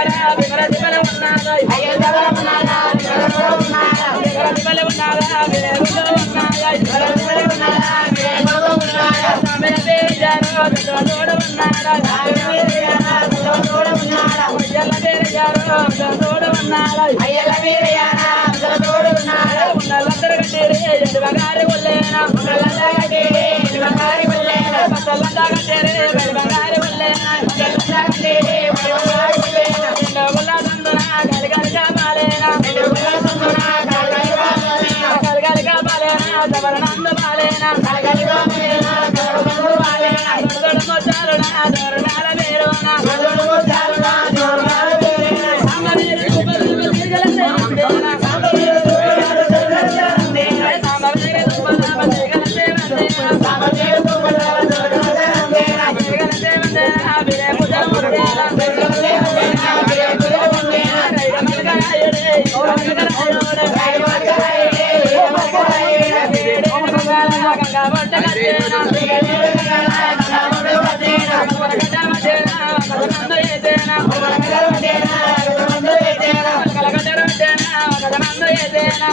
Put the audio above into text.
ఉన్నారా విమరదిమల ఉన్నారా అయ్యదల ఉన్నారా విమరదిమల ఉన్నారా వేరులో ఉన్నారా విమరదిమల ఉన్నారా వేరులో ఉన్నారా సమయమే యారో తోడ ఉన్నారా సమయమే యారో తోడ ఉన్నారా అయ్యల వేరే యారో తోడ ఉన్నారా అయ్యల వేరే యారో తోడ ఉన్నారా ఉన్నలందరూ గట్టిరే ఎడవగారి ఒల్లేనా ఉన్నలందరూ గట్టిరే ఎడవగారి ఒల్లేనా పసలందా గట్టిరే ఎడవగారి ఒల్లేనా పసలందా గట్టిరే ఎడవగారి ఒల్లేనా ఎండగొల్ల దందున గలగలగా బాలేనా ఎండగొల్ల దందున గలగలగా బాలేనా గలగలగా బాలేనా దవరనంద బాలేనా గలగలగా బాలేనా దవరనంద బాలేనా దొడ మొచారునా దొరనాల వేరోనా దొడ మొచారునా దొరనాల వేరోనా సామవేరు రూపలు తిరగలనే అందేనా సామవేరు రూపలు తిరగలనే అందేనా సామవేరు రూపలు తిరగలనే అందేనా సామవేరు రూపలు తిరగలనే అందేనా తిరగలనే అందేనా బిరే ముజర మురేనా తిరగలనే అందేనా బిరే ముజర మురేనా రైడమల్గరాయడే రైడమల్గరాయడే రైడమల్గరాయడే రైడమల్గరాయడే బిరే మంగళ గంగా బొట్ట కట్టేనా బిరే గంగా బొట్ట కట్టేనా కొరగడ మటేనా కదనంద ఏదేనా కొరగడ మటేనా కదనంద ఏదేనా కలగడ మటేనా కదనంద ఏదేనా